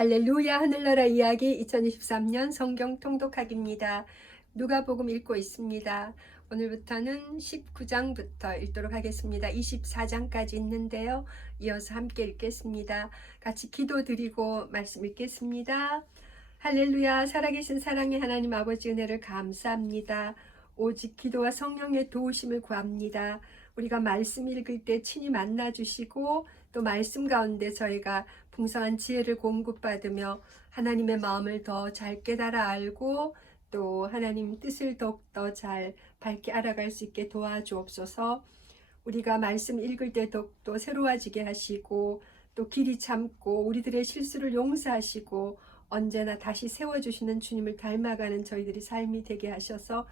할렐루야 하늘나라 이야기 2023년 성경 통독하기입니다. 누가복음 읽고 있습니다. 오늘부터는 19장부터 읽도록 하겠습니다. 24장까지 있는데요. 이어서 함께 읽겠습니다. 같이 기도드리고 말씀 읽겠습니다. 할렐루야. 살아계신 사랑의 하나님 아버지 은혜를 감사합니다. 오직 기도와 성령의 도우심을 구합니다. 우리가 말씀 읽을 때 친히 만나주시고 또 말씀 가운데 저희가 풍성한 지혜를 공급받으며 하나님의 마음을 더 잘 깨달아 알고 또 하나님 뜻을 더욱더 잘 밝게 알아갈 수 있게 도와주옵소서. 우리가 말씀 읽을 때 더욱더 새로워지게 하시고 또 길이 참고 우리들의 실수를 용서하시고 언제나 다시 세워주시는 주님을 닮아가는 저희들이 삶이 되게 하셔서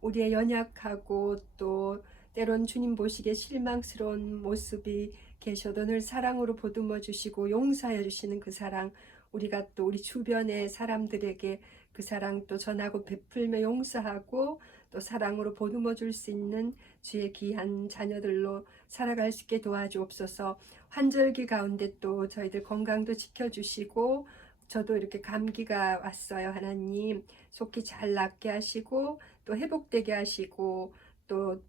우리의 연약하고 또 때론 주님 보시기에 실망스러운 모습이 계셔도 늘 사랑으로 보듬어 주시고 용서해 주시는 그 사랑, 우리가 또 우리 주변의 사람들에게 그 사랑 또 전하고 베풀며 용서하고 또 사랑으로 보듬어 줄 수 있는 주의 귀한 자녀들로 살아갈 수 있게 도와주옵소서. 환절기 가운데 또 저희들 건강도 지켜주시고 저도 이렇게 감기가 왔어요. 하나님 속히 잘 낫게 하시고 또 회복되게 하시고 또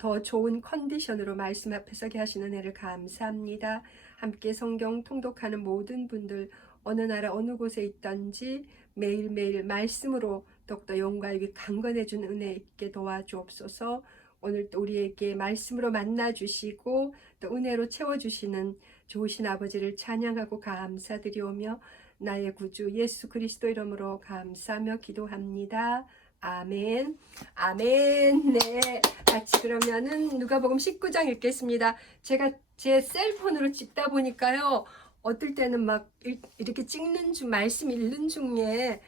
더 좋은 컨디션으로 말씀 앞에 서게 하시는 은혜를 감사합니다. 함께 성경 통독하는 모든 분들 어느 나라 어느 곳에 있던지 매일매일 말씀으로 더욱더 영과 육이 강건해 준 은혜 있게 도와주옵소서. 오늘 또 우리에게 말씀으로 만나주시고 또 은혜로 채워주시는 좋으신 아버지를 찬양하고 감사드리오며 나의 구주 예수 그리스도 이름으로 감사하며 기도합니다. 아멘. 아멘. 네. 같이 그러면은 누가복음 19장 읽겠습니다. 제가 제 셀폰으로 찍다 보니까요. 어떨 때는 막 이렇게 찍는 중, 말씀 읽는 중에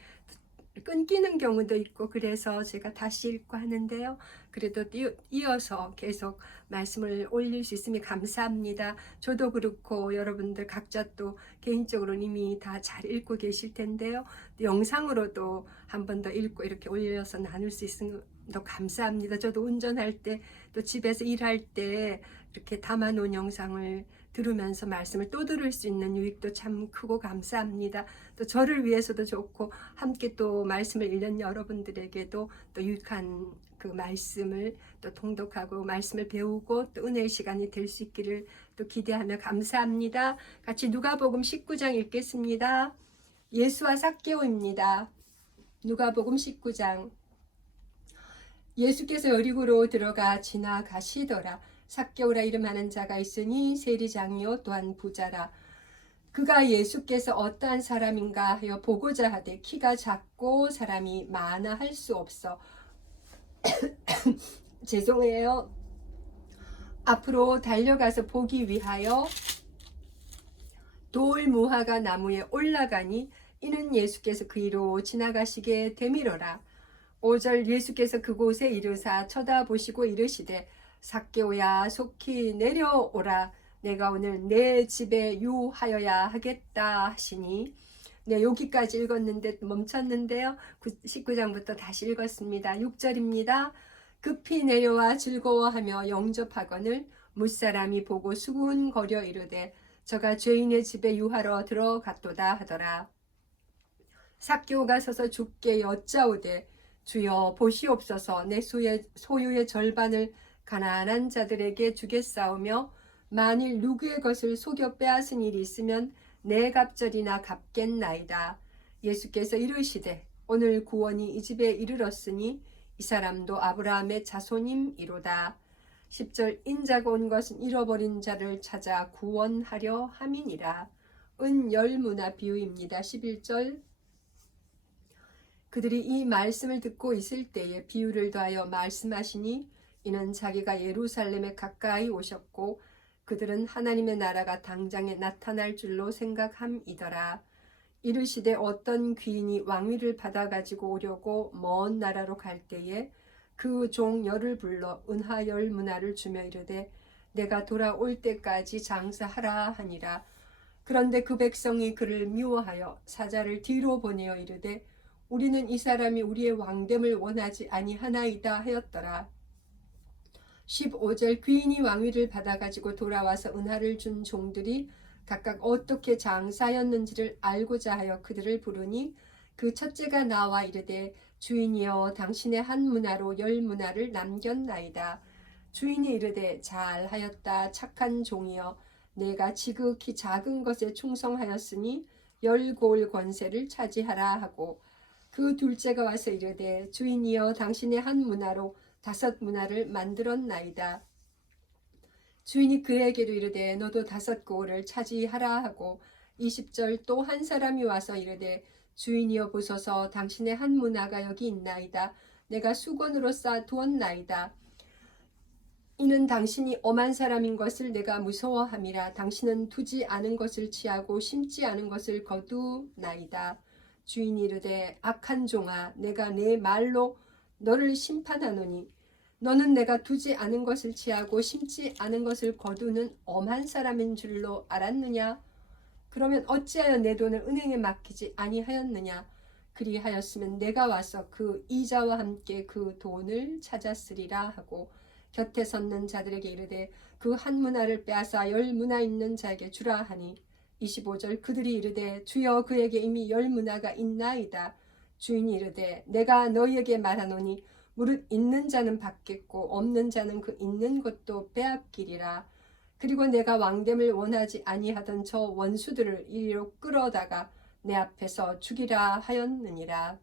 끊기는 경우도 있고 그래서 제가 다시 읽고 하는데요. 그래도 이어서 계속 말씀을 올릴 수 있으면 감사합니다. 저도 그렇고 여러분들 각자 또 개인적으로 이미 다 잘 읽고 계실 텐데요. 영상으로도 한 번 더 읽고 이렇게 올려서 나눌 수 있으면 더 감사합니다. 저도 운전할 때 또 집에서 일할 때 이렇게 담아놓은 영상을 들으면서 말씀을 또 들을 수 있는 유익도 참 크고 감사합니다. 또 저를 위해서도 좋고 함께 또 말씀을 읽는 여러분들에게도 또 유익한 그 말씀을 또 통독하고 말씀을 배우고 또 은혜의 시간이 될 수 있기를 또 기대하며 감사합니다. 같이 누가복음 19장 읽겠습니다. 예수와 삭개오입니다. 누가복음 19장. 예수께서 여리고로 들어가 지나가시더라. 삭개오라 이름하는 자가 있으니 세리장이요 또한 부자라. 그가 예수께서 어떠한 사람인가 하여 보고자 하되 키가 작고 사람이 많아 할 수 없어 죄송해요. 앞으로 달려가서 보기 위하여 돌 무화과 나무에 올라가니 이는 예수께서 그 위로 지나가시게 되밀어라. 5절 예수께서 그곳에 이르사 쳐다보시고 이르시되 삭개오야 속히 내려오라. 내가 오늘 내 집에 유하여야 하겠다 하시니 네, 여기까지 읽었는데 멈췄는데요. 19장부터 다시 읽었습니다. 6절입니다. 급히 내려와 즐거워하며 영접하거늘 무사람이 보고 수군거려 이르되 저가 죄인의 집에 유하러 들어갔도다 하더라. 삭개오가 서서 주께 여짜오되 주여 보시옵소서. 내 소유의 절반을 가난한 자들에게 주겠사오며 만일 누구의 것을 속여 빼앗은 일이 있으면 내 갑절이나 갚겠나이다. 예수께서 이르시되 오늘 구원이 이 집에 이르렀으니 이 사람도 아브라함의 자손임이로다. 10절 인자가 온 것은 잃어버린 자를 찾아 구원하려 함이니라. 은열무나 비유입니다. 11절 그들이 이 말씀을 듣고 있을 때에 비유를 더하여 말씀하시니 이는 자기가 예루살렘에 가까이 오셨고 그들은 하나님의 나라가 당장에 나타날 줄로 생각함이더라. 이르시되 어떤 귀인이 왕위를 받아가지고 오려고 먼 나라로 갈 때에 그 종 열을 불러 은하열 문화를 주며 이르되 내가 돌아올 때까지 장사하라 하니라. 그런데 그 백성이 그를 미워하여 사자를 뒤로 보내어 이르되 우리는 이 사람이 우리의 왕됨을 원하지 아니하나이다 하였더라. 15절 귀인이 왕위를 받아가지고 돌아와서 은하를 준 종들이 각각 어떻게 장사였는지를 알고자 하여 그들을 부르니 그 첫째가 나와 이르되 주인이여 당신의 한 문화로 10문화를 남겼나이다. 주인이 이르되 잘하였다 착한 종이여 내가 지극히 작은 것에 충성하였으니 10고을 권세를 차지하라 하고 그 둘째가 와서 이르되 주인이여 당신의 한 문화로 5문화를 만들었나이다. 주인이 그에게로 이르되 너도 5고을을 차지하라 하고 20절 또 한 사람이 와서 이르되 주인이여 보소서 당신의 한 문화가 여기 있나이다. 내가 수건으로 싸 두었나이다. 이는 당신이 엄한 사람인 것을 내가 무서워함이라. 당신은 두지 않은 것을 취하고 심지 않은 것을 거두나이다. 주인이 이르되 악한 종아 내가 내 말로 너를 심판하노니 너는 내가 두지 않은 것을 취하고 심지 않은 것을 거두는 엄한 사람인 줄로 알았느냐? 그러면 어찌하여 내 돈을 은행에 맡기지 아니하였느냐? 그리하였으면 내가 와서 그 이자와 함께 그 돈을 찾았으리라 하고 곁에 섰는 자들에게 이르되 그 한 문화를 빼앗아 10문화 있는 자에게 주라 하니 25절 그들이 이르되 주여 그에게 이미 10문화가 있나이다. 주인이 이르되 내가 너희에게 말하노니 무릇 있는 자는 받겠고 없는 자는 그 있는 것도 빼앗기리라. 그리고 내가 왕됨을 원하지 아니하던 저 원수들을 이리로 끌어다가 내 앞에서 죽이라 하였느니라.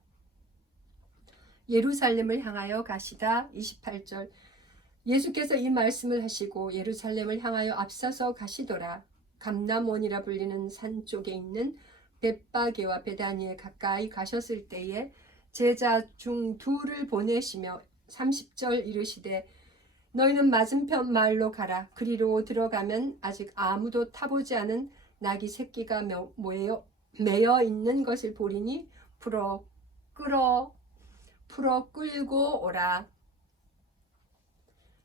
예루살렘을 향하여 가시다. 28절 예수께서 이 말씀을 하시고 예루살렘을 향하여 앞서서 가시더라. 감람원이라 불리는 산 쪽에 있는 벳바게와 베다니에 가까이 가셨을 때에 제자 중 둘을 보내시며 30절 이르시되 너희는 맞은편 마을로 가라. 그리로 들어가면 아직 아무도 타보지 않은 나귀 새끼가 매여 있는 것을 보리니 풀어 끌고 오라.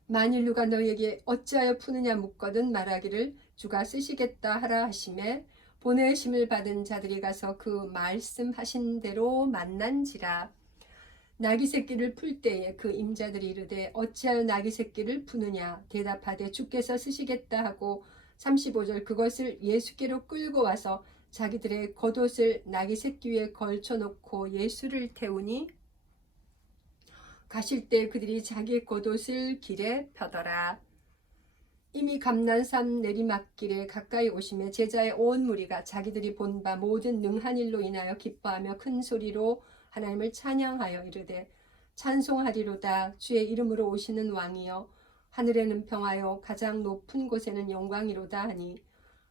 만일 누가 너희에게 어찌하여 푸느냐 묻거든 말하기를 주가 쓰시겠다 하라 하시매 보내심을 받은 자들이 가서 그 말씀하신 대로 만난지라. 나귀 새끼를 풀 때에 그 임자들이 이르되 어찌하여 나귀 새끼를 푸느냐 대답하되 주께서 쓰시겠다 하고 35절 그것을 예수께로 끌고 와서 자기들의 겉옷을 나귀 새끼 위에 걸쳐놓고 예수를 태우니 가실 때 그들이 자기 겉옷을 길에 펴더라. 이미 감난산 내리막길에 가까이 오시며 제자의 온 무리가 자기들이 본 바 모든 능한 일로 인하여 기뻐하며 큰 소리로 하나님을 찬양하여 이르되 찬송하리로다. 주의 이름으로 오시는 왕이여 하늘에는 평화요 가장 높은 곳에는 영광이로다 하니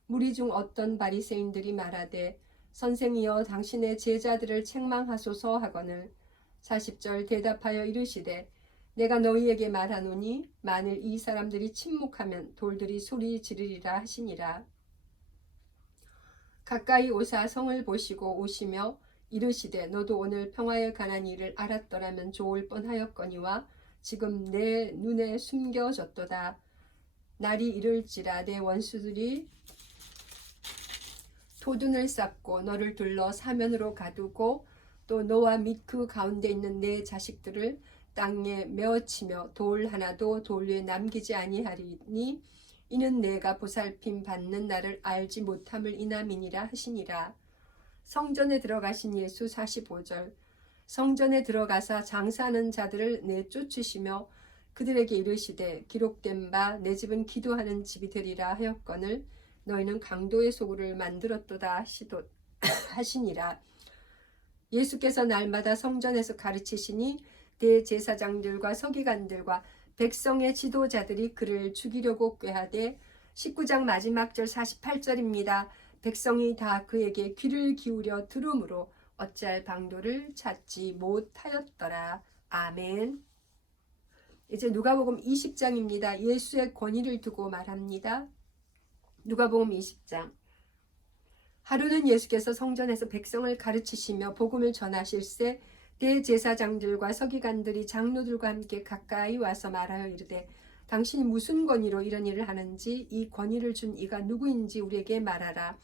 무리 중 어떤 바리새인들이 말하되 선생이여 당신의 제자들을 책망하소서 하거늘 40절 대답하여 이르시되 내가 너희에게 말하노니 만일 이 사람들이 침묵하면 돌들이 소리 지르리라 하시니라. 가까이 오사 성을 보시고 오시며 이르시되 너도 오늘 평화에 관한 일을 알았더라면 좋을 뻔하였거니와 지금 내 눈에 숨겨졌도다. 날이 이를지라 내 원수들이 도둔을 쌓고 너를 둘러 사면으로 가두고 또 너와 및 그 가운데 있는 내 자식들을 땅에 메어치며 돌 하나도 돌 위에 남기지 아니하리니 이는 내가 보살핌 받는 날을 알지 못함을 인함이니라 하시니라. 성전에 들어가신 예수 45절 성전에 들어가사 장사하는 자들을 내쫓으시며 그들에게 이르시되 기록된 바 내 집은 기도하는 집이 되리라 하였거늘 너희는 강도의 소굴을 만들었도다 하시니라. 예수께서 날마다 성전에서 가르치시니 대제사장들과 서기관들과 백성의 지도자들이 그를 죽이려고 꾀하되 19장 마지막 절 48절입니다. 백성이 다 그에게 귀를 기울여 들으므로 어찌할 방도를 찾지 못하였더라. 아멘. 이제 누가복음 20장입니다. 예수의 권위를 두고 말합니다. 누가복음 20장 하루는 예수께서 성전에서 백성을 가르치시며 복음을 전하실새 대제사장들과 서기관들이 장로들과 함께 가까이 와서 말하여 이르되 당신이 무슨 권위로 이런 일을 하는지 이 권위를 준 이가 누구인지 우리에게 말하라.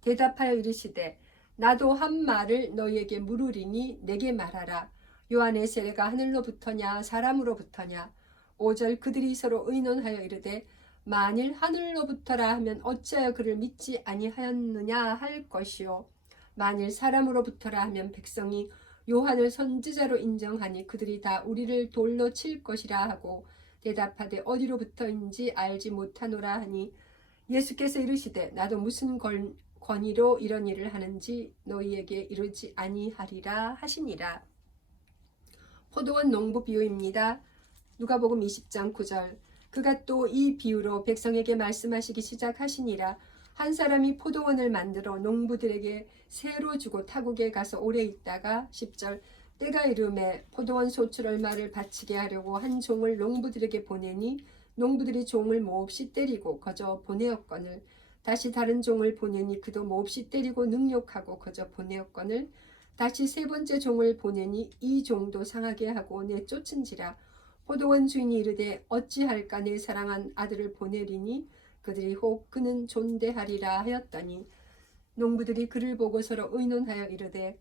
대답하여 이르시되 나도 한 말을 너희에게 물으리니 내게 말하라. 요한의 세례가 하늘로부터냐 사람으로부터냐. 5절 그들이 서로 의논하여 이르되 만일 하늘로부터라 하면 어찌하여 그를 믿지 아니하였느냐 할 것이요 만일 사람으로부터라 하면 백성이 요한을 선지자로 인정하니 그들이 다 우리를 돌로 칠 것이라 하고 대답하되 어디로부터인지 알지 못하노라 하니 예수께서 이르시되 나도 무슨 권위로 이런 일을 하는지 너희에게 이르지 아니하리라 하시니라. 포도원 농부 비유입니다. 누가복음 20장 9절. 그가 또 이 비유로 백성에게 말씀하시기 시작하시니라. 한 사람이 포도원을 만들어 농부들에게 새로 주고 타국에 가서 오래 있다가 10절. 때가 이르매 포도원 소출 얼마를 바치게 하려고 한 종을 농부들에게 보내니 농부들이 종을 몹시 때리고 거저 보내었거늘 다시 다른 종을 보내니 그도 몹시 때리고 능욕하고 거저 보내었거늘 다시 세 번째 종을 보내니 이 종도 상하게 하고 내쫓은지라. 포도원 주인이 이르되 어찌할까 내 사랑한 아들을 보내리니 그들이 혹 그는 존대하리라 하였더니 농부들이 그를 보고 서로 의논하여 이르되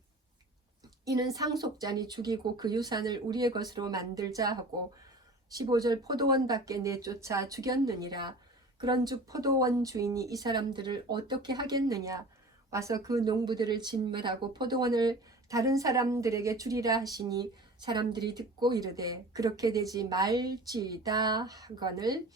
이는 상속자니 죽이고 그 유산을 우리의 것으로 만들자 하고 15절 포도원 밖에 내쫓아 죽였느니라. 그런즉 포도원 주인이 이 사람들을 어떻게 하겠느냐 와서 그 농부들을 진멸하고 포도원을 다른 사람들에게 주리라 하시니 사람들이 듣고 이르되 그렇게 되지 말지다 하거늘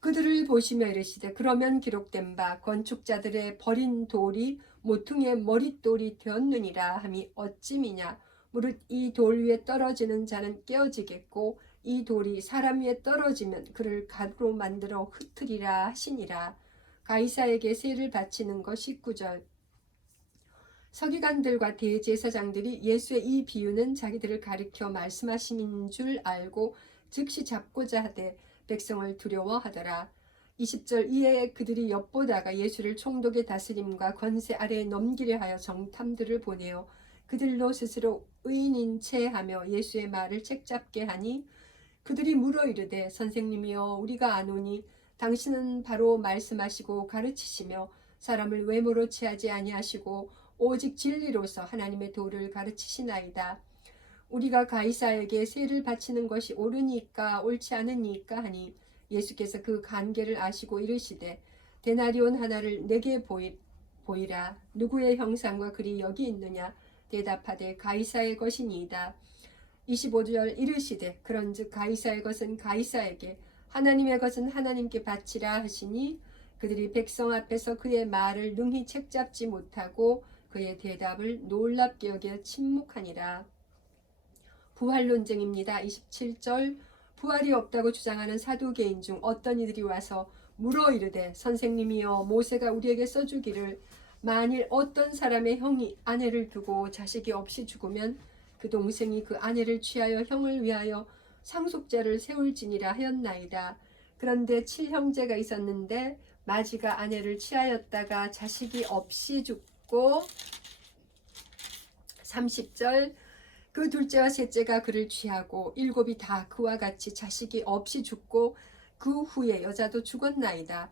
그들을 보시며 이르시되 그러면 기록된 바 건축자들의 버린 돌이 모퉁이의 머릿돌이 되었느니라 함이 어찌미냐 무릇 이 돌 위에 떨어지는 자는 깨어지겠고 이 돌이 사람 위에 떨어지면 그를 가루로 만들어 흩으리라 하시니라. 가이사에게 세를 바치는 것 19절. 서기관들과 대제사장들이 예수의 이 비유는 자기들을 가리켜 말씀하심인 줄 알고 즉시 잡고자 하되 백성을 두려워하더라. 20절. 이에 그들이 엿보다가 예수를 총독의 다스림과 권세 아래에 넘기려 하여 정탐들을 보내어 그들로 스스로 의인인 채 하며 예수의 말을 책잡게 하니 그들이 물어 이르되 선생님이여 우리가 아노니 당신은 바로 말씀하시고 가르치시며 사람을 외모로 취하지 아니하시고 오직 진리로서 하나님의 도를 가르치시나이다. 우리가 가이사에게 세를 바치는 것이 옳으니까 옳지 않으니까 하니 예수께서 그 관계를 아시고 이르시되 데나리온 하나를 내게 보이라. 누구의 형상과 글이 여기 있느냐 대답하되 가이사의 것이니이다. 25절. 이르시되 그런즉 가이사의 것은 가이사에게 하나님의 것은 하나님께 바치라 하시니 그들이 백성 앞에서 그의 말을 능히 책잡지 못하고 그의 대답을 놀랍게 여겨 침묵하니라. 부활 논쟁입니다. 27절. 부활이 없다고 주장하는 사두개인 중 어떤 이들이 와서 물어 이르되 선생님이여 모세가 우리에게 써주기를 만일 어떤 사람의 형이 아내를 두고 자식이 없이 죽으면 그 동생이 그 아내를 취하여 형을 위하여 상속자를 세울지니라 하였나이다. 그런데 7형제가 있었는데 마지가 아내를 취하였다가 자식이 없이 죽고 30절. 그 둘째와 셋째가 그를 취하고 7이 다 그와 같이 자식이 없이 죽고 그 후에 여자도 죽었나이다.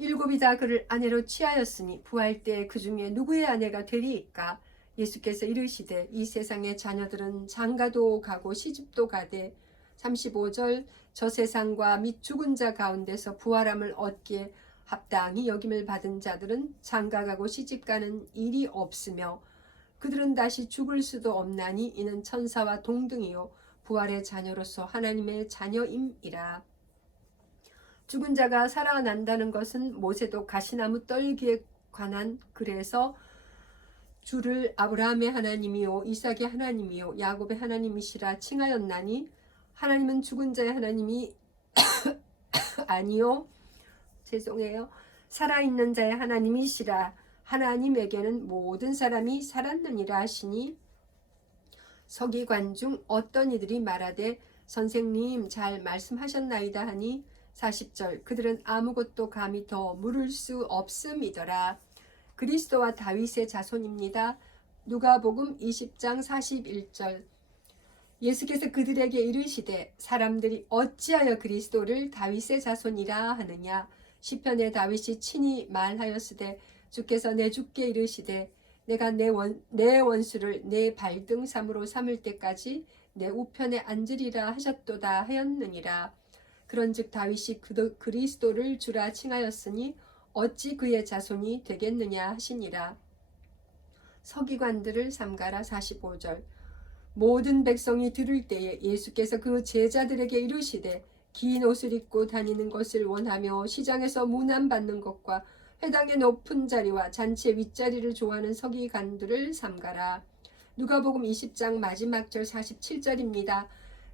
7이 다 그를 아내로 취하였으니 부활 때 그 중에 누구의 아내가 되리이까? 예수께서 이르시되 이 세상의 자녀들은 장가도 가고 시집도 가되 35절. 저 세상과 및 죽은 자 가운데서 부활함을 얻기에 합당히 여김을 받은 자들은 장가가고 시집가는 일이 없으며 그들은 다시 죽을 수도 없나니 이는 천사와 동등이요 부활의 자녀로서 하나님의 자녀임이라. 죽은 자가 살아난다는 것은 모세도 가시나무 떨기에 관한 글에서 주를 아브라함의 하나님이요 이삭의 하나님이요 야곱의 하나님이시라 칭하였나니 하나님은 죽은 자의 하나님이 아니요 죄송해요 살아있는 자의 하나님이시라. 하나님에게는 모든 사람이 살았느니라 하시니 서기관 중 어떤 이들이 말하되 선생님 잘 말씀하셨나이다 하니 40절. 그들은 아무것도 감히 더 물을 수 없음이더라. 그리스도와 다윗의 자손입니다. 누가복음 20장 41절. 예수께서 그들에게 이르시되 사람들이 어찌하여 그리스도를 다윗의 자손이라 하느냐. 시편에 다윗이 친히 말하였으되 주께서 내 주께 이르시되 내가 내 원수를 내 발등삼으로 삼을 때까지 내 우편에 앉으리라 하셨도다 하였느니라. 그런즉 다윗이 그리스도를 주라 칭하였으니 어찌 그의 자손이 되겠느냐 하시니라. 서기관들을 삼가라. 45절. 모든 백성이 들을 때에 예수께서 그 제자들에게 이르시되 긴 옷을 입고 다니는 것을 원하며 시장에서 문안받는 것과 회당의 높은 자리와 잔치의 윗자리를 좋아하는 서기관들을 삼가라. 누가복음 20장 마지막 절 47절입니다.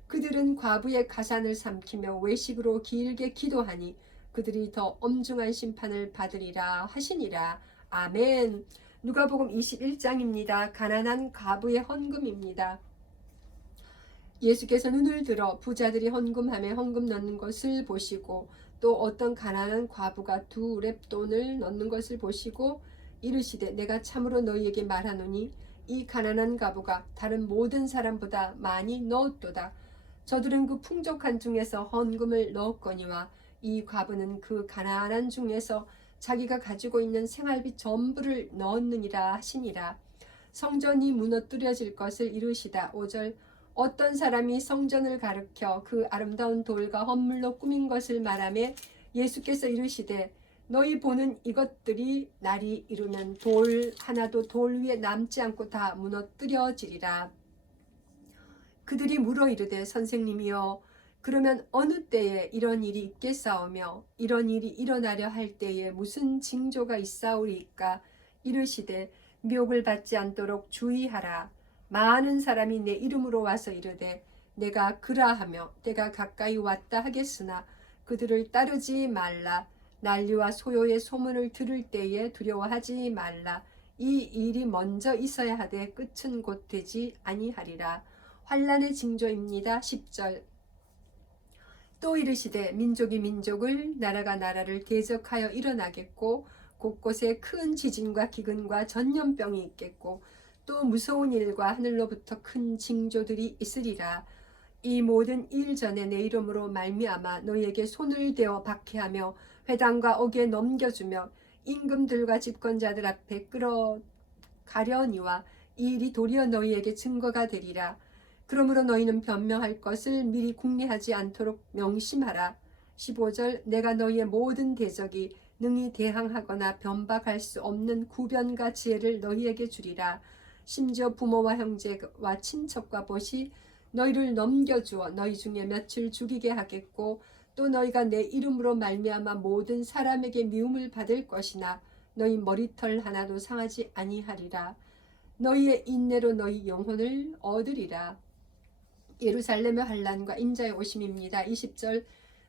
그들은 과부의 가산을 삼키며 외식으로 길게 기도하니 그들이 더 엄중한 심판을 받으리라 하시니라. 아멘. 누가복음 21장입니다. 가난한 과부의 헌금입니다. 예수께서 눈을 들어 부자들이 헌금함에 헌금 넣는 것을 보시고 또 어떤 가난한 과부가 2렙돈을 넣는 것을 보시고 이르시되 내가 참으로 너희에게 말하노니 이 가난한 과부가 다른 모든 사람보다 많이 넣었도다. 저들은 그 풍족한 중에서 헌금을 넣었거니와 이 과부는 그 가난한 중에서 자기가 가지고 있는 생활비 전부를 넣었느니라 하시니라. 성전이 무너뜨려질 것을 이루시다. 5절. 어떤 사람이 성전을 가르켜 그 아름다운 돌과 헌물로 꾸민 것을 말하며 예수께서 이르시되 너희 보는 이것들이 날이 이르면 돌 하나도 돌 위에 남지 않고 다 무너뜨려지리라. 그들이 물어 이르되 선생님이여 그러면 어느 때에 이런 일이 있겠사오며 이런 일이 일어나려 할 때에 무슨 징조가 있사오리이까. 이르시되 미혹을 받지 않도록 주의하라. 많은 사람이 내 이름으로 와서 이르되 내가 그라하며 때가 가까이 왔다 하겠으나 그들을 따르지 말라. 난리와 소요의 소문을 들을 때에 두려워하지 말라. 이 일이 먼저 있어야 하되 끝은 곧 되지 아니하리라. 환난의 징조입니다. 10절. 또 이르시되 민족이 민족을 나라가 나라를 대적하여 일어나겠고 곳곳에 큰 지진과 기근과 전염병이 있겠고 또 무서운 일과 하늘로부터 큰 징조들이 있으리라. 이 모든 일 전에 내 이름으로 말미암아 너희에게 손을 대어 박해하며 회당과 옥에 넘겨주며 임금들과 집권자들 앞에 끌어가려니와 이 일이 도리어 너희에게 증거가 되리라. 그러므로 너희는 변명할 것을 미리 궁리하지 않도록 명심하라. 15절. 내가 너희의 모든 대적이 능히 대항하거나 변박할 수 없는 구변과 지혜를 너희에게 주리라. 심지어 부모와 형제와 친척과 벗이 너희를 넘겨주어 너희 중에 며칠 죽이게 하겠고 또 너희가 내 이름으로 말미암아 모든 사람에게 미움을 받을 것이나 너희 머리털 하나도 상하지 아니하리라. 너희의 인내로 너희 영혼을 얻으리라. 예루살렘의 환난과 인자의 오심입니다. 20절.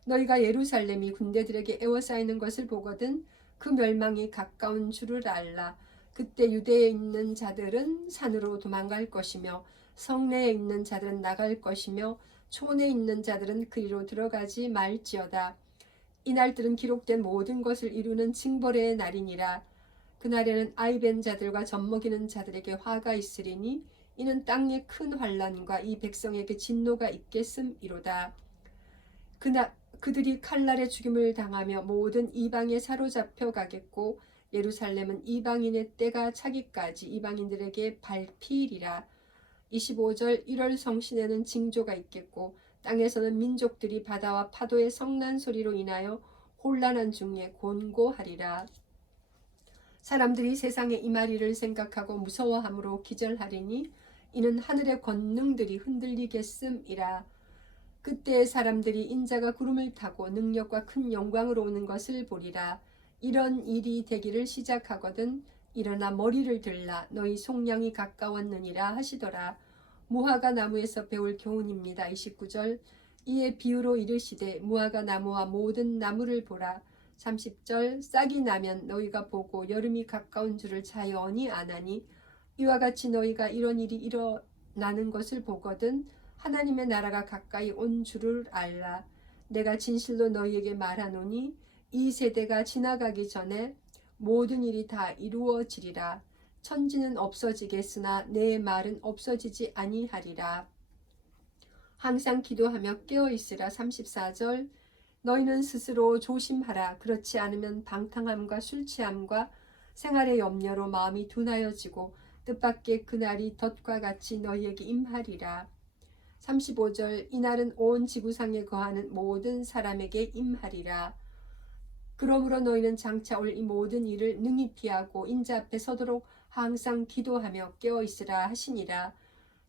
너희가 예루살렘이 군대들에게 에워싸이는 것을 보거든 그 멸망이 가까운 줄을 알라. 그때 유대에 있는 자들은 산으로 도망갈 것이며 성내에 있는 자들은 나갈 것이며 촌에 있는 자들은 그리로 들어가지 말지어다. 이날들은 기록된 모든 것을 이루는 징벌의 날이니라. 그날에는 아이 벤 자들과 젖먹이는 자들에게 화가 있으리니 이는 땅에 큰 환난과 이 백성에게 진노가 있겠음이로다. 그들이 칼날의 죽임을 당하며 모든 이방에 사로잡혀 가겠고 예루살렘은 이방인의 때가 차기까지 이방인들에게 밟히리라. 25절. 1월 성신에는 징조가 있겠고 땅에서는 민족들이 바다와 파도의 성난 소리로 인하여 혼란한 중에 곤고하리라. 사람들이 세상의 이말이를 생각하고 무서워함으로 기절하리니 이는 하늘의 권능들이 흔들리겠음이라. 그때 사람들이 인자가 구름을 타고 능력과 큰 영광으로 오는 것을 보리라. 이런 일이 되기를 시작하거든 일어나 머리를 들라 너희 속량이 가까웠느니라 하시더라. 무화과 나무에서 배울 교훈입니다. 29절. 이에 비유로 이르시되 무화과 나무와 모든 나무를 보라. 30절. 싹이 나면 너희가 보고 여름이 가까운 줄을 자연히 아나니 이와 같이 너희가 이런 일이 일어나는 것을 보거든 하나님의 나라가 가까이 온 줄을 알라. 내가 진실로 너희에게 말하노니 이 세대가 지나가기 전에 모든 일이 다 이루어지리라. 천지는 없어지겠으나 내 말은 없어지지 아니하리라. 항상 기도하며 깨어있으라. 34절. 너희는 스스로 조심하라. 그렇지 않으면 방탕함과 술취함과 생활의 염려로 마음이 둔하여지고 뜻밖의 그날이 덫과 같이 너희에게 임하리라. 35절 이날은 온 지구상에 거하는 모든 사람에게 임하리라. 그러므로 너희는 장차 올 이 모든 일을 능히 피하고 인자 앞에 서도록 항상 기도하며 깨어 있으라 하시니라.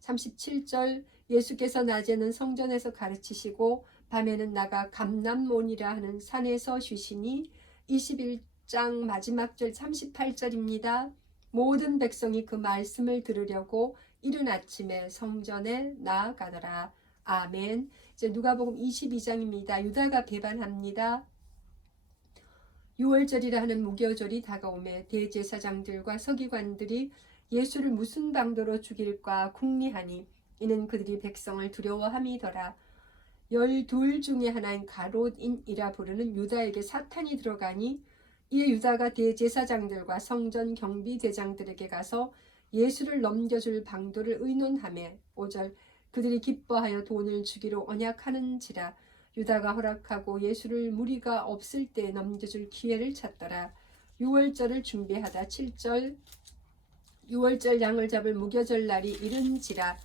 37절 예수께서 낮에는 성전에서 가르치시고 밤에는 나가 감람몬이라 하는 산에서 쉬시니. 21장 마지막 절 38절입니다. 모든 백성이 그 말씀을 들으려고 이른 아침에 성전에 나아가더라. 아멘. 이제 누가복음 22장입니다. 유다가 배반합니다. 6월절이라 하는 무교절이 다가오매 대제사장들과 서기관들이 예수를 무슨 방도로 죽일까 궁리하니 이는 그들이 백성을 두려워함이더라. 12 중에 하나인 가롯인이라 부르는 유다에게 사탄이 들어가니 이에 유다가 대제사장들과 성전 경비대장들에게 가서 예수를 넘겨줄 방도를 의논하매 5절 그들이 기뻐하여 돈을 주기로 언약하는지라. 유다가 허락하고 예수를 무리가 없을 때 넘겨줄 기회를 찾더라. 6월절을 준비하다. 7절 6월절 양을 잡을 무교절 날이 이른지라.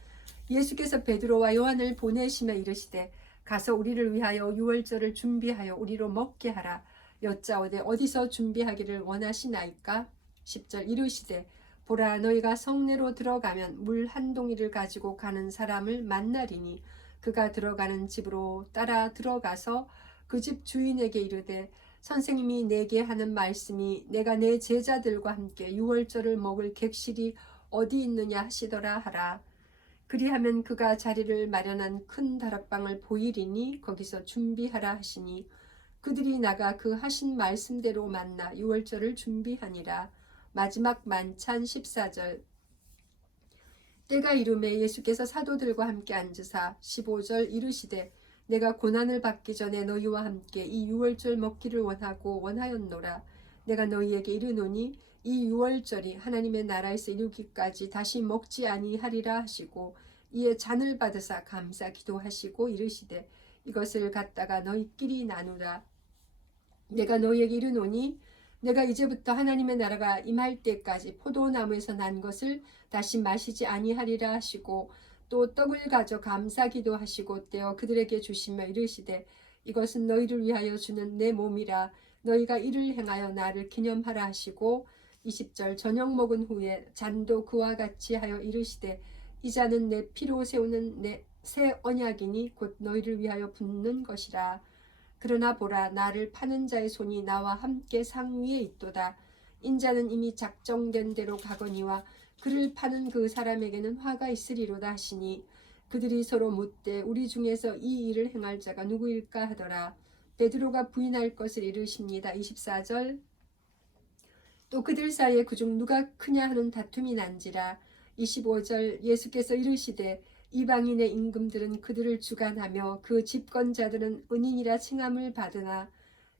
예수께서 베드로와 요한을 보내시며 이르시되 가서 우리를 위하여 6월절을 준비하여 우리로 먹게 하라. 여짜오되 어디서 준비하기를 원하시나이까? 10절 이르시되 보라 너희가 성내로 들어가면 물 한 동이를 가지고 가는 사람을 만나리니 그가 들어가는 집으로 따라 들어가서 그 집 주인에게 이르되 선생님이 내게 하는 말씀이 내가 내 제자들과 함께 6월절을 먹을 객실이 어디 있느냐 하시더라 하라. 그리하면 그가 자리를 마련한 큰 다락방을 보이리니 거기서 준비하라 하시니 그들이 나가 그 하신 말씀대로 만나 6월절을 준비하니라. 마지막 만찬 14절 때가 이르매 예수께서 사도들과 함께 앉으사 15절 이르시되 내가 고난을 받기 전에 너희와 함께 이 6월절 먹기를 원하였노라. 내가 너희에게 이르노니 이 6월절이 하나님의 나라에서 이루기까지 다시 먹지 아니하리라 하시고 이에 잔을 받으사 감사 기도하시고 이르시되 이것을 갖다가 너희끼리 나누라. 내가 너희에게 이르노니 내가 이제부터 하나님의 나라가 임할 때까지 포도나무에서 난 것을 다시 마시지 아니하리라 하시고 또 떡을 가져 감사 기도하시고 떼어 그들에게 주시며 이르시되 이것은 너희를 위하여 주는 내 몸이라. 너희가 이를 행하여 나를 기념하라 하시고 20절 저녁 먹은 후에 잔도 그와 같이 하여 이르시되 이 잔은 내 피로 세우는 내 새 언약이니 곧 너희를 위하여 붓는 것이라. 그러나 보라 나를 파는 자의 손이 나와 함께 상위에 있도다. 인자는 이미 작정된 대로 가거니와 그를 파는 그 사람에게는 화가 있으리로다 하시니 그들이 서로 묻되 우리 중에서 이 일을 행할 자가 누구일까 하더라. 베드로가 부인할 것을 이르십니다. 24절 또 그들 사이에 그중 누가 크냐 하는 다툼이 난지라. 25절 예수께서 이르시되 이방인의 임금들은 그들을 주관하며 그 집권자들은 은인이라 칭함을 받으나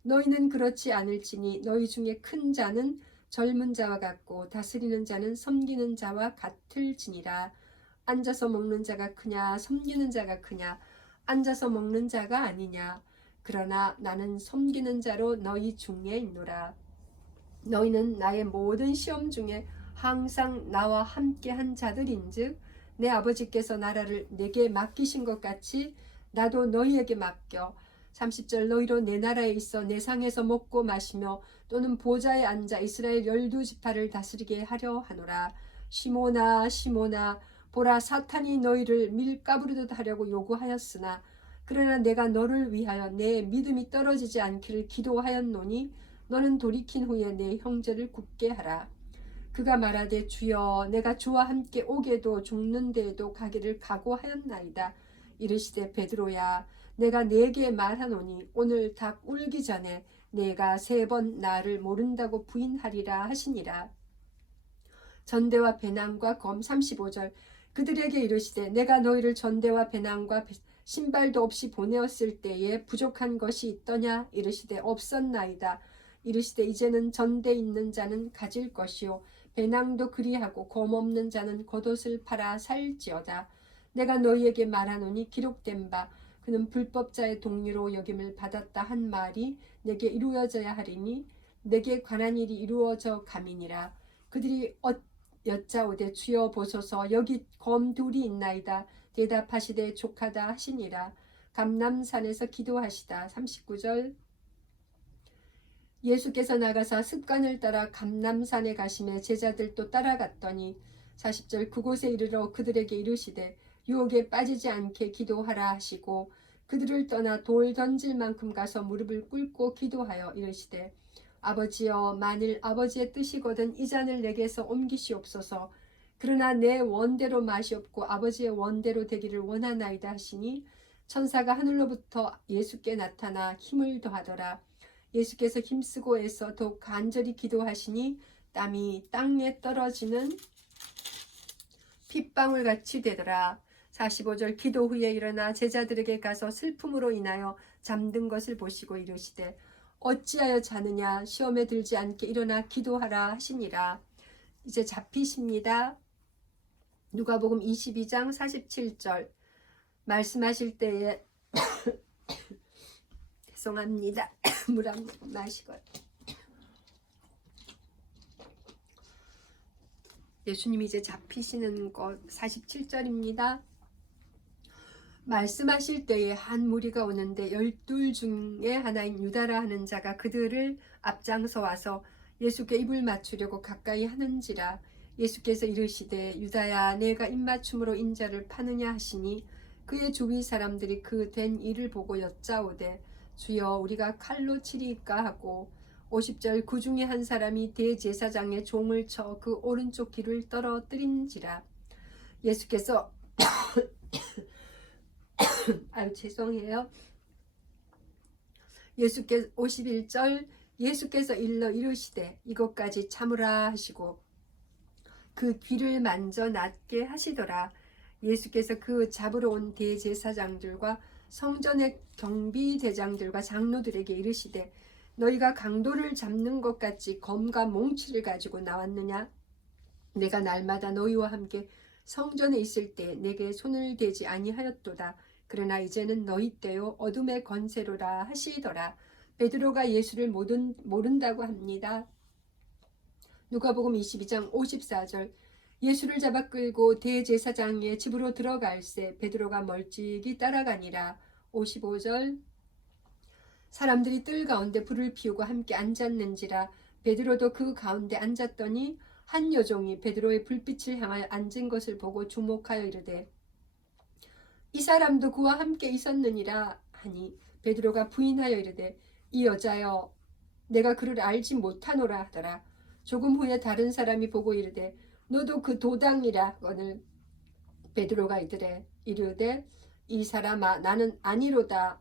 너희는 그렇지 않을지니 너희 중에 큰 자는 젊은 자와 같고 다스리는 자는 섬기는 자와 같을지니라. 앉아서 먹는 자가 크냐 섬기는 자가 크냐? 앉아서 먹는 자가 아니냐? 그러나 나는 섬기는 자로 너희 중에 있노라. 너희는 나의 모든 시험 중에 항상 나와 함께한 자들인즉 내 아버지께서 나라를 내게 맡기신 것 같이 나도 너희에게 맡겨 30절 너희로 내 나라에 있어 내 상에서 먹고 마시며 또는 보좌에 앉아 이스라엘 12지파를 다스리게 하려 하노라. 시몬아 시몬아 보라 사탄이 너희를 밀가부르듯 하려고 요구하였으나 그러나 내가 너를 위하여 내 믿음이 떨어지지 않기를 기도하였노니 너는 돌이킨 후에 내 형제를 굳게 하라. 그가 말하되 주여 내가 주와 함께 오게도 죽는 데에도 가기를 각오하였나이다. 이르시되 베드로야 내가 네게 말하노니 오늘 닭 울기 전에 내가 3번 나를 모른다고 부인하리라 하시니라. 전대와 배낭과 검 35절 그들에게 이르시되 내가 너희를 전대와 배낭과 신발도 없이 보내었을 때에 부족한 것이 있더냐? 이르시되 없었나이다. 이르시되 이제는 전대 있는 자는 가질 것이요 배낭도 그리하고 검 없는 자는 겉옷을 팔아 살지어다. 내가 너희에게 말하노니 기록된 바 그는 불법자의 동료로 여김을 받았다 한 말이 내게 이루어져야 하리니 내게 관한 일이 이루어져 감이니라. 그들이 여짜오되 주여 보소서 여기 검 둘이 있나이다. 대답하시되 족하다 하시니라. 감람산에서 기도하시다. 39절. 예수께서 나가사 습관을 따라 감람산에 가시매 제자들도 따라갔더니 40절. 그곳에 이르러 그들에게 이르시되 유혹에 빠지지 않게 기도하라 하시고 그들을 떠나 돌 던질 만큼 가서 무릎을 꿇고 기도하여 이르시되 아버지여, 만일 아버지의 뜻이거든 이 잔을 내게서 옮기시옵소서. 그러나 내 원대로 마시옵고 아버지의 원대로 되기를 원하나이다 하시니 천사가 하늘로부터 예수께 나타나 힘을 더하더라. 예수께서 힘쓰고 애써 더욱 간절히 기도하시니 땀이 땅에 떨어지는 핏방울같이 되더라. 45절. 기도 후에 일어나 제자들에게 가서 슬픔으로 인하여 잠든 것을 보시고 이르시되 어찌하여 자느냐, 시험에 들지 않게 일어나 기도하라 하시니라. 이제 잡히십니다. 누가복음 22장 47절. 말씀하실 때에 죄송합니다. 물 한 모금 마시고요. 예수님이 이제 잡히시는 것 47절입니다. 말씀하실 때에 한 무리가 오는데 12 중에 하나인 유다라 하는 자가 그들을 앞장서 와서 예수께 입을 맞추려고 가까이 하는지라. 예수께서 이르시되 유다야, 내가 입맞춤으로 인자를 파느냐 하시니 그의 주위 사람들이 그 된 일을 보고 여짜오되 주여, 우리가 칼로 치리까 하고 50절. 그 중에 한 사람이 대제사장의 종을 쳐 그 오른쪽 귀를 떨어뜨린지라. 예수께서 아유 죄송해요. 51절. 예수께서 일러 이르시되 이것까지 참으라 하시고 그 귀를 만져 낫게 하시더라. 예수께서 그 잡으러 온 대제사장들과 성전의 경비대장들과 장로들에게 이르시되 너희가 강도를 잡는 것 같이 검과 몽치를 가지고 나왔느냐? 내가 날마다 너희와 함께 성전에 있을 때 내게 손을 대지 아니하였도다. 그러나 이제는 너희 때요 어둠의 권세로라 하시더라. 베드로가 예수를 모른다고 합니다. 누가복음 22장 54절. 예수를 잡아 끌고 대제사장의 집으로 들어갈새 베드로가 멀찍이 따라가니라. 55절. 사람들이 뜰 가운데 불을 피우고 함께 앉았는지라. 베드로도 그 가운데 앉았더니 한 여종이 베드로의 불빛을 향하여 앉은 것을 보고 주목하여 이르되 이 사람도 그와 함께 있었느니라 하니 베드로가 부인하여 이르되 이 여자여, 내가 그를 알지 못하노라 하더라. 조금 후에 다른 사람이 보고 이르되 너도 그 도당이라 하거늘 베드로가 이르되 이 사람아, 나는 아니로라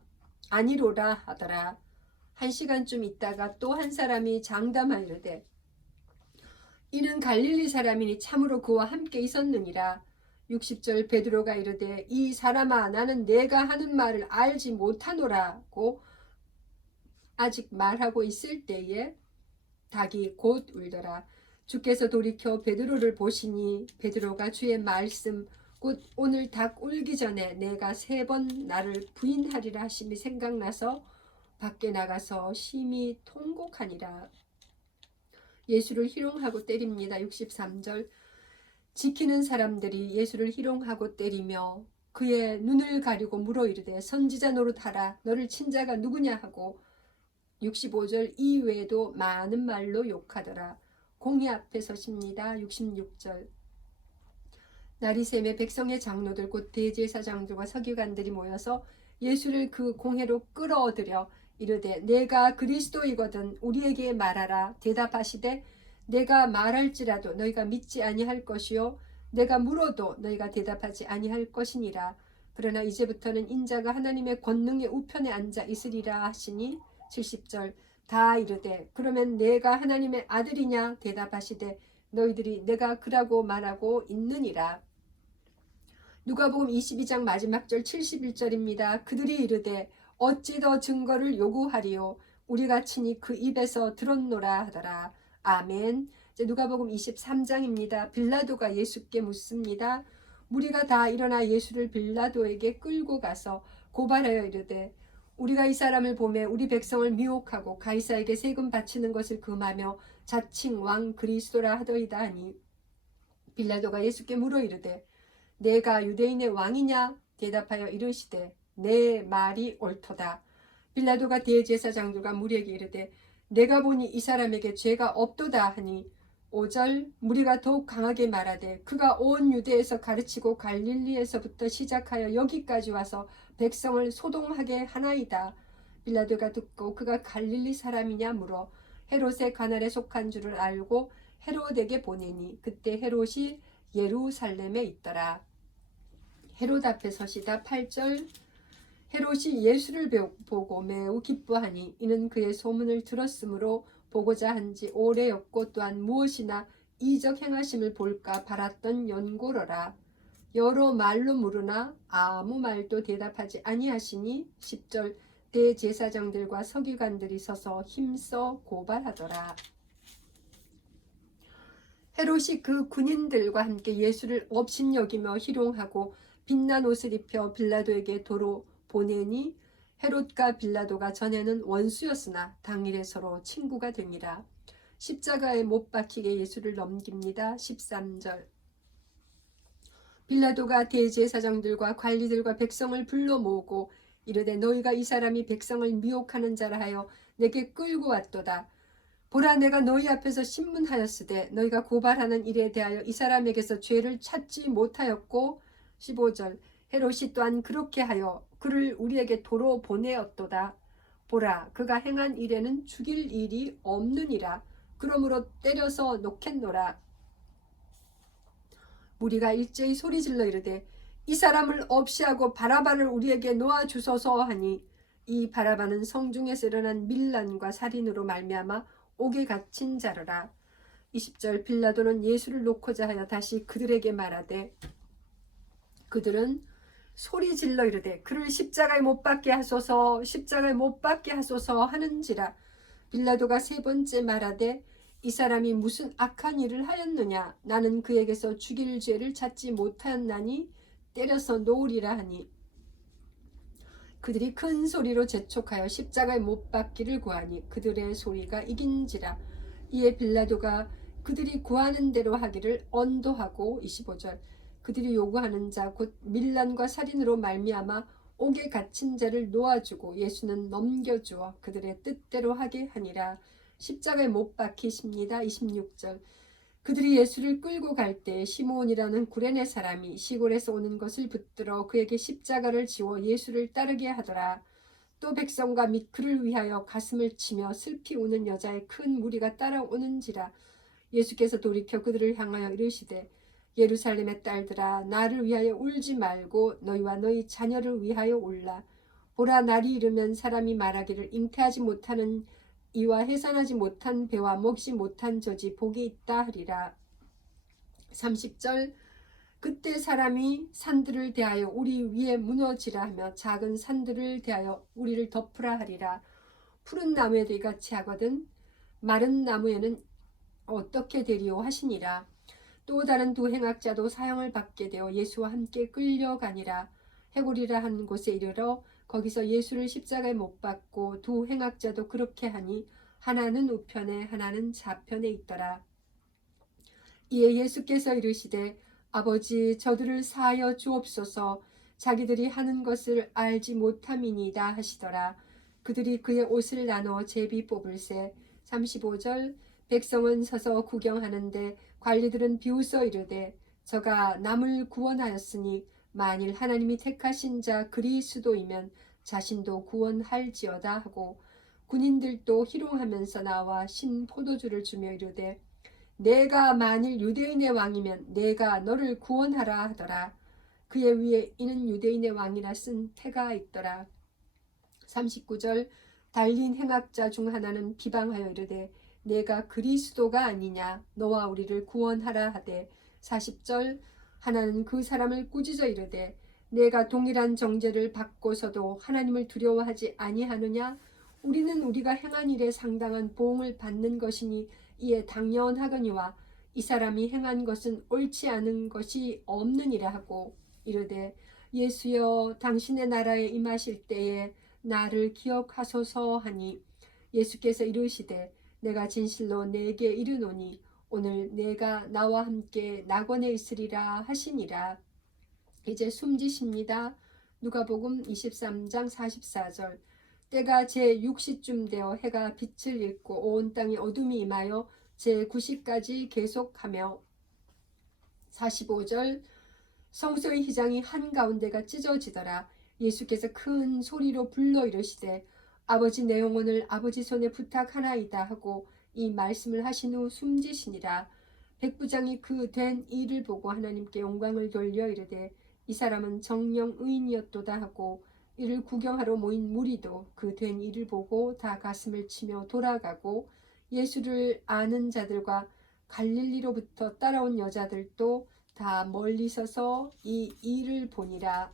하더라. 1시간쯤 있다가 또 한 사람이 장담하여 이르되 이는 갈릴리 사람이니 참으로 그와 함께 있었느니라. 60절. 베드로가 이르되 이 사람아, 나는 내가 하는 말을 알지 못하노라고 아직 말하고 있을 때에 닭이 곧 울더라. 주께서 돌이켜 베드로를 보시니 베드로가 주의 말씀 곧 오늘 닭 울기 전에 내가 3번 나를 부인하리라 하심이 생각나서 밖에 나가서 심히 통곡하니라. 예수를 희롱하고 때립니다. 63절. 지키는 사람들이 예수를 희롱하고 때리며 그의 눈을 가리고 물어 이르되 선지자 노릇하라, 너를 친 자가 누구냐 하고 65절. 이외에도 많은 말로 욕하더라. 공회 앞에 서십니다. 66절. 날이 새매 백성의 장로들 곧 대제사장들과 서기관들이 모여서 예수를 그 공회로 끌어들여 이르되 내가 그리스도이거든 우리에게 말하라. 대답하시되 내가 말할지라도 너희가 믿지 아니할 것이요 내가 물어도 너희가 대답하지 아니할 것이니라. 그러나 이제부터는 인자가 하나님의 권능의 우편에 앉아 있으리라 하시니 70절. 다 이르되 그러면 내가 하나님의 아들이냐? 대답하시되 너희들이 내가 그라고 말하고 있느니라. 누가복음 22장 마지막 절 71절입니다. 그들이 이르되 어찌 더 증거를 요구하리요? 우리가 친히 그 입에서 들었노라 하더라. 아멘. 이제 누가복음 23장입니다. 빌라도가 예수께 묻습니다. 무리가 다 일어나 예수를 빌라도에게 끌고 가서 고발하여 이르되 우리가 이 사람을 보매 우리 백성을 미혹하고 가이사에게 세금 바치는 것을 금하며 자칭 왕 그리스도라 하더이다 하니 빌라도가 예수께 물어 이르되 내가 유대인의 왕이냐? 대답하여 이르시되 내 말이 옳도다. 빌라도가 대제사장들과 무리에게 이르되 내가 보니 이 사람에게 죄가 없도다 하니 5절 무리가 더욱 강하게 말하되 그가 온 유대에서 가르치고 갈릴리에서부터 시작하여 여기까지 와서 백성을 소동하게 하나이다. 빌라도가 듣고 그가 갈릴리 사람이냐 물어 헤롯의 관할에 속한 줄을 알고 헤롯에게 보내니 그때 헤롯이 예루살렘에 있더라. 헤롯 앞에 서시다. 8절 헤롯이 예수를 보고 매우 기뻐하니 이는 그의 소문을 들었으므로 보고자 한지 오래였고 또한 무엇이나 이적 행하심을 볼까 바랐던 연고로라. 여러 말로 물으나 아무 말도 대답하지 아니하시니 10절 대제사장들과 서기관들이 서서 힘써 고발하더라. 헤롯이 그 군인들과 함께 예수를 업신여기며 희롱하고 빛난 옷을 입혀 빌라도에게 도로 보내니 헤롯과 빌라도가 전에는 원수였으나 당일에 서로 친구가 됩니다. 십자가에 못 박히게 예수를 넘깁니다. 13절 빌라도가 대제사장들과 관리들과 백성을 불러 모으고 이르되 너희가 이 사람이 백성을 미혹하는 자라 하여 내게 끌고 왔도다. 보라 내가 너희 앞에서 신문하였으되 너희가 고발하는 일에 대하여 이 사람에게서 죄를 찾지 못하였고 15절 헤롯이 또한 그렇게 하여 그를 우리에게 도로 보내었도다. 보라 그가 행한 일에는 죽일 일이 없느니라. 그러므로 때려서 놓겠노라. 무리가 일제히 소리질러 이르되 이 사람을 없이 하고 바라바를 우리에게 놓아주소서 하니 이 바라바는 성중에서 일어난 밀란과 살인으로 말미암아 옥에 갇힌 자로라. 20절 빌라도는 예수를 놓고자 하여 다시 그들에게 말하되 그들은 소리질러 이르되 그를 십자가에 못 박게 하소서 십자가에 못 박게 하소서 하는지라. 빌라도가 세 번째 말하되 이 사람이 무슨 악한 일을 하였느냐 나는 그에게서 죽일 죄를 찾지 못하였나니 때려서 놓으리라 하니 그들이 큰 소리로 재촉하여 십자가에 못 박기를 구하니 그들의 소리가 이긴지라. 이에 빌라도가 그들이 구하는 대로 하기를 언도하고 25절 그들이 요구하는 자 곧 밀란과 살인으로 말미암아 옥에 갇힌 자를 놓아주고 예수는 넘겨주어 그들의 뜻대로 하게 하니라. 십자가에 못 박히십니다. 26절 그들이 예수를 끌고 갈 때 시몬이라는 구레네 사람이 시골에서 오는 것을 붙들어 그에게 십자가를 지워 예수를 따르게 하더라. 또 백성과 및 그를 위하여 가슴을 치며 슬피 우는 여자의 큰 무리가 따라오는지라. 예수께서 돌이켜 그들을 향하여 이르시되 예루살렘의 딸들아 나를 위하여 울지 말고 너희와 너희 자녀를 위하여 울라. 보라 날이 이르면 사람이 말하기를 잉태하지 못하는 이와 해산하지 못한 배와 먹지 못한 젖이 복이 있다 하리라. 30절 그때 사람이 산들을 대하여 우리 위에 무너지라 하며 작은 산들을 대하여 우리를 덮으라 하리라. 푸른 나무에도 이같이 하거든 마른 나무에는 어떻게 되리오 하시니라. 또 다른 두 행악자도 사형을 받게 되어 예수와 함께 끌려가니라. 해골이라 한 곳에 이르러 거기서 예수를 십자가에 못 박고 두 행악자도 그렇게 하니 하나는 우편에 하나는 좌편에 있더라. 이에 예수께서 이르시되 아버지 저들을 사하여 주옵소서 자기들이 하는 것을 알지 못함이니이다 하시더라. 그들이 그의 옷을 나누어 제비 뽑을새 35절 백성은 서서 구경하는데 관리들은 비웃어 이르되 저가 남을 구원하였으니 만일 하나님이 택하신 자 그리스도이면 자신도 구원할지어다 하고 군인들도 희롱하면서 나와 신 포도주를 주며 이르되 내가 만일 유대인의 왕이면 내가 너를 구원하라 하더라. 그의 위에 이는 유대인의 왕이라 쓴 태가 있더라. 39절 달린 행악자 중 하나는 비방하여 이르되 내가 그리스도가 아니냐 너와 우리를 구원하라 하되 40절 하나는 그 사람을 꾸짖어 이르되 내가 동일한 정죄를 받고서도 하나님을 두려워하지 아니하느냐 우리는 우리가 행한 일에 상당한 보응을 받는 것이니 이에 당연하거니와 이 사람이 행한 것은 옳지 않은 것이 없느니라 하고 이르되 예수여 당신의 나라에 임하실 때에 나를 기억하소서 하니 예수께서 이르시되 내가 진실로 내게 이르노니 오늘 내가 나와 함께 낙원에 있으리라 하시니라. 이제 숨지십니다. 누가복음 23장 44절. 때가 제6시쯤 되어 해가 빛을 잃고 온 땅에 어둠이 임하여 제9시까지 계속하며 45절. 성소의 휘장이 한가운데가 찢어지더라. 예수께서 큰 소리로 불러 이르시되 아버지 내 영혼을 아버지 손에 부탁하나이다 하고 이 말씀을 하신 후 숨지시니라. 백부장이 그 된 일을 보고 하나님께 영광을 돌려 이르되 이 사람은 정령 의인이었도다 하고 이를 구경하러 모인 무리도 그 된 일을 보고 다 가슴을 치며 돌아가고 예수를 아는 자들과 갈릴리로부터 따라온 여자들도 다 멀리 서서 이 일을 보니라.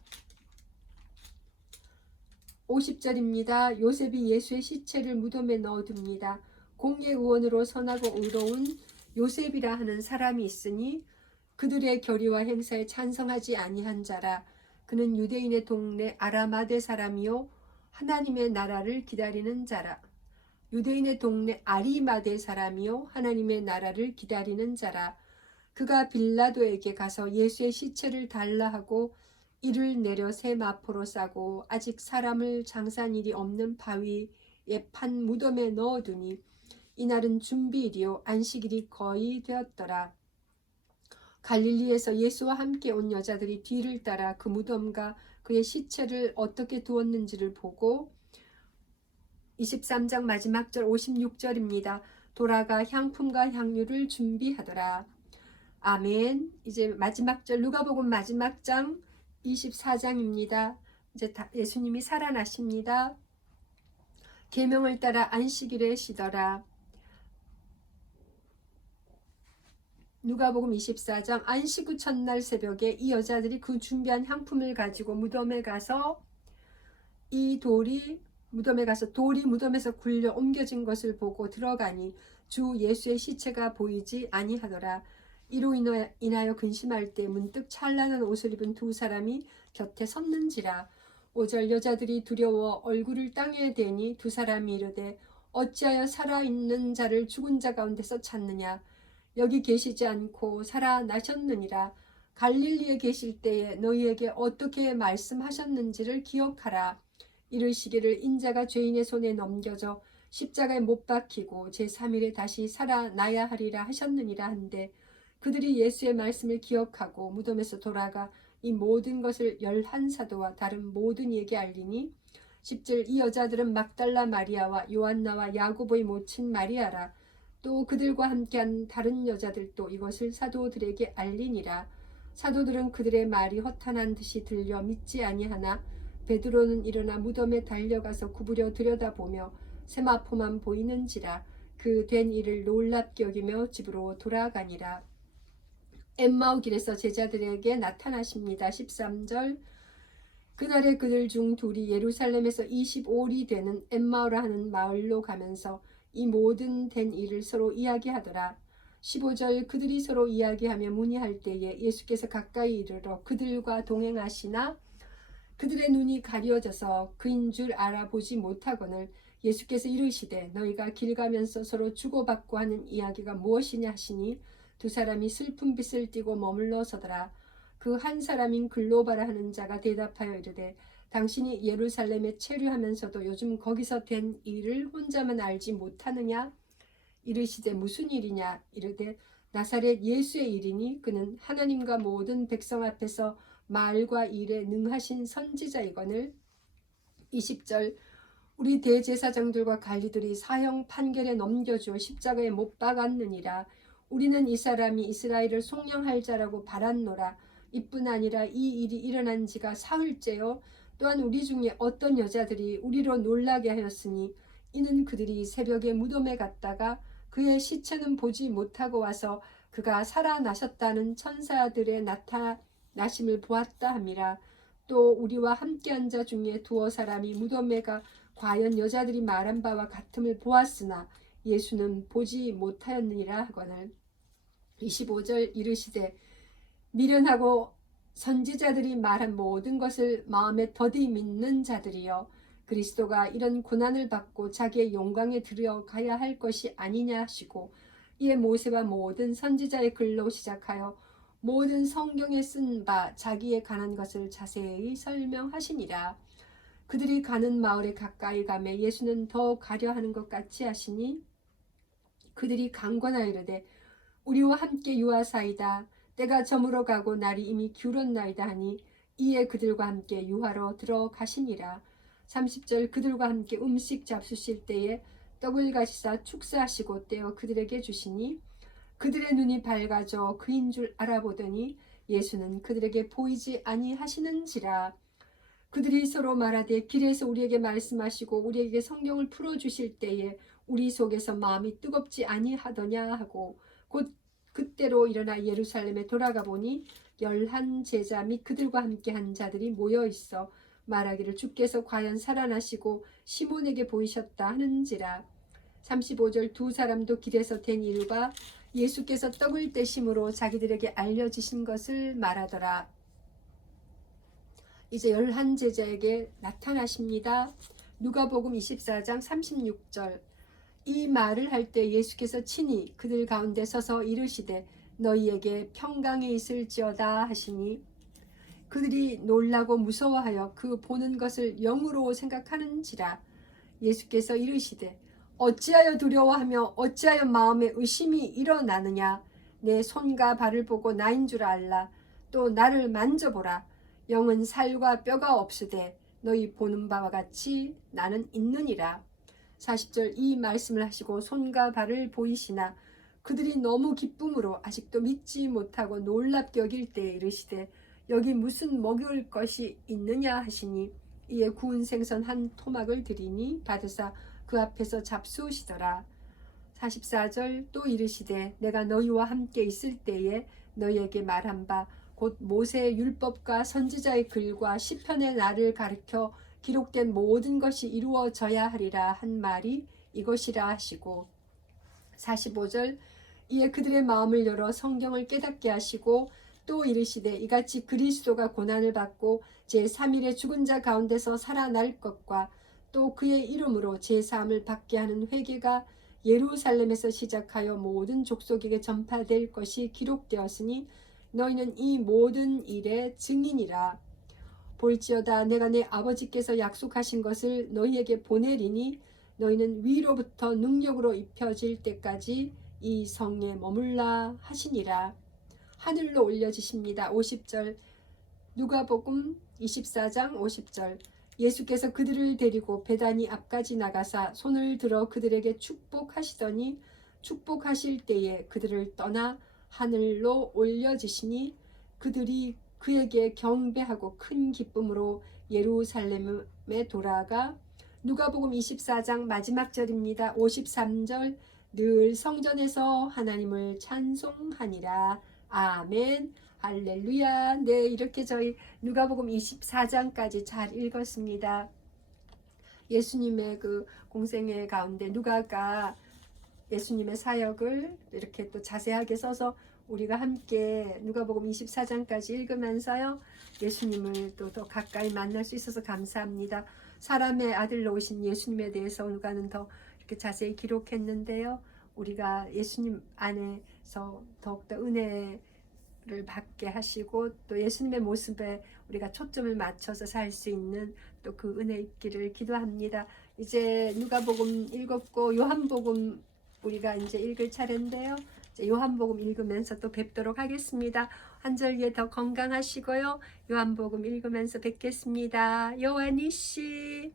50절입니다. 요셉이 예수의 시체를 무덤에 넣어둡니다. 공예의원으로 선하고 의로운 요셉이라 하는 사람이 있으니 그들의 결의와 행사에 찬성하지 아니한 자라. 그는 유대인의 동네 아라마대 사람이요 하나님의 나라를 기다리는 자라. 유대인의 동네 아리마대 사람이요 하나님의 나라를 기다리는 자라. 그가 빌라도에게 가서 예수의 시체를 달라 하고 이를 내려 새 마포로 싸고 아직 사람을 장사한 일이 없는 바위에 판 무덤에 넣어두니 이날은 준비일이요 안식일이 거의 되었더라. 갈릴리에서 예수와 함께 온 여자들이 뒤를 따라 그 무덤과 그의 시체를 어떻게 두었는지를 보고 23장 마지막 절 56절입니다. 돌아가 향품과 향유를 준비하더라. 아멘. 이제 마지막 절 누가복음 마지막 장 24장입니다. 이제 예수님이 살아나십니다. 계명을 따라 안식일에 쉬더라. 누가복음 24장 안식 후 첫날 새벽에 이 여자들이 그 준비한 향품을 가지고 무덤에 가서 돌이 무덤에서 굴려 옮겨진 것을 보고 들어가니 주 예수의 시체가 보이지 아니하더라. 이로 인하여 근심할 때 문득 찬란한 옷을 입은 두 사람이 곁에 섰는지라. 5절. 여자들이 두려워 얼굴을 땅에 대니 두 사람이 이르되 어찌하여 살아있는 자를 죽은 자 가운데서 찾느냐. 여기 계시지 않고 살아나셨느니라. 갈릴리에 계실 때에 너희에게 어떻게 말씀하셨는지를 기억하라. 이르시기를 인자가 죄인의 손에 넘겨져 십자가에 못 박히고 제3일에 다시 살아나야 하리라 하셨느니라 한데 그들이 예수의 말씀을 기억하고 무덤에서 돌아가 이 모든 것을 11사도와 다른 모든 이에게 알리니 10절. 이 여자들은 막달라 마리아와 요한나와 야고보의 모친 마리아라. 또 그들과 함께한 다른 여자들도 이것을 사도들에게 알리니라. 사도들은 그들의 말이 허탄한 듯이 들려 믿지 아니하나 베드로는 일어나 무덤에 달려가서 구부려 들여다보며 세마포만 보이는지라. 그 된 일을 놀랍게 여기며 집으로 돌아가니라. 엠마오 길에서 제자들에게 나타나십니다. 13절. 그날에 그들 중 둘이 예루살렘에서 25里되는 엠마오라 하는 마을로 가면서 이 모든 된 일을 서로 이야기하더라. 15절. 그들이 서로 이야기하며 문의할 때에 예수께서 가까이 이르러 그들과 동행하시나 그들의 눈이 가려져서 그인 줄 알아보지 못하거늘 예수께서 이르시되 너희가 길 가면서 서로 주고받고 하는 이야기가 무엇이냐 하시니 두 사람이 슬픈 빛을 띠고 머물러 서더라. 그 한 사람인 글로바라 하는 자가 대답하여 이르되 당신이 예루살렘에 체류하면서도 요즘 거기서 된 일을 혼자만 알지 못하느냐. 이르시되 무슨 일이냐. 이르되 나사렛 예수의 일이니 그는 하나님과 모든 백성 앞에서 말과 일에 능하신 선지자이거늘. 20절. 우리 대제사장들과 관리들이 사형 판결에 넘겨주어 십자가에 못 박았느니라. 우리는 이 사람이 이스라엘을 속량할 자라고 바랐노라. 이뿐 아니라 이 일이 일어난 지가 사흘째요. 또한 우리 중에 어떤 여자들이 우리로 놀라게 하였으니 이는 그들이 새벽에 무덤에 갔다가 그의 시체는 보지 못하고 와서 그가 살아나셨다는 천사들의 나타나심을 보았다 함이라. 또 우리와 함께한 자 중에 두어 사람이 무덤에 가 과연 여자들이 말한 바와 같음을 보았으나 예수는 보지 못하였느니라 하거늘. 25절. 이르시되 미련하고 선지자들이 말한 모든 것을 마음에 더디 믿는 자들이여 그리스도가 이런 고난을 받고 자기의 영광에 들어가야 할 것이 아니냐 하시고 이에 모세와 모든 선지자의 글로 시작하여 모든 성경에 쓴 바 자기에 관한 것을 자세히 설명하시니라. 그들이 가는 마을에 가까이 가매 예수는 더 가려 하는 것 같이 하시니 그들이 강권하여 이르되 우리와 함께 유하사이다. 때가 저물어 가고 날이 이미 기울었나이다 하니 이에 그들과 함께 유하로 들어가시니라. 30절 그들과 함께 음식 잡수실 때에 떡을 가지사 축사하시고 떼어 그들에게 주시니 그들의 눈이 밝아져 그인 줄 알아보더니 예수는 그들에게 보이지 아니하시는지라. 그들이 서로 말하되 길에서 우리에게 말씀하시고 우리에게 성경을 풀어주실 때에 우리 속에서 마음이 뜨겁지 아니하더냐 하고 곧 그때로 일어나 예루살렘에 돌아가 보니 11 제자 및 그들과 함께 한 자들이 모여 있어 말하기를 주께서 과연 살아나시고 시몬에게 보이셨다 하는지라. 35절 두 사람도 길에서 된 일과 예수께서 떡을 떼심으로 자기들에게 알려지신 것을 말하더라. 이제 11 제자에게 나타나십니다. 누가복음 24장 36절 이 말을 할 때 예수께서 친히 그들 가운데 서서 이르시되 너희에게 평강이 있을지어다 하시니 그들이 놀라고 무서워하여 그 보는 것을 영으로 생각하는지라. 예수께서 이르시되 어찌하여 두려워하며 어찌하여 마음에 의심이 일어나느냐. 내 손과 발을 보고 나인 줄 알라. 또 나를 만져보라. 영은 살과 뼈가 없으되 너희 보는 바와 같이 나는 있느니라. 40절 이 말씀을 하시고 손과 발을 보이시나 그들이 너무 기쁨으로 아직도 믿지 못하고 놀랍게 여길 때에 이르시되 여기 무슨 먹을 것이 있느냐 하시니 이에 구운 생선 한 토막을 드리니 받으사 그 앞에서 잡수시더라. 44절 또 이르시되 내가 너희와 함께 있을 때에 너희에게 말한 바 곧 모세의 율법과 선지자의 글과 시편의 날을 가리켜 기록된 모든 것이 이루어져야 하리라 한 말이 이것이라 하시고 45절 이에 그들의 마음을 열어 성경을 깨닫게 하시고 또 이르시되 이같이 그리스도가 고난을 받고 제3일에 죽은 자 가운데서 살아날 것과 또 그의 이름으로 제사함을 받게 하는 회개가 예루살렘에서 시작하여 모든 족속에게 전파될 것이 기록되었으니 너희는 이 모든 일의 증인이라. 볼지어다 내가 내 아버지께서 약속하신 것을 너희에게 보내리니 너희는 위로부터 능력으로 입혀질 때까지 이 성에 머물라 하시니라. 하늘로 올려지십니다. 50절 누가복음 24장 50절 예수께서 그들을 데리고 베다니 앞까지 나가사 손을 들어 그들에게 축복하시더니 축복하실 때에 그들을 떠나 하늘로 올려지시니 그들이 그에게 경배하고 큰 기쁨으로 예루살렘에 돌아가 누가복음 24장 마지막 절입니다. 53절 늘 성전에서 하나님을 찬송하니라. 아멘. 할렐루야. 네, 이렇게 저희 누가복음 24장까지 잘 읽었습니다. 예수님의 그 공생애 가운데 누가가 예수님의 사역을 이렇게 또 자세하게 써서 우리가 함께 누가복음 24장까지 읽으면서요. 예수님을 또 더 가까이 만날 수 있어서 감사합니다. 사람의 아들로 오신 예수님에 대해서 누가는 더 이렇게 자세히 기록했는데요. 우리가 예수님 안에서 더욱더 은혜를 받게 하시고 또 예수님의 모습에 우리가 초점을 맞춰서 살 수 있는 또 그 은혜 있기를 기도합니다. 이제 누가복음 읽었고 요한복음 우리가 이제 읽을 차례인데요. 요한복음 읽으면서 또 뵙도록 하겠습니다. 한 절기에 더 건강하시고요. 요한복음 읽으면서 뵙겠습니다. 요한이 씨.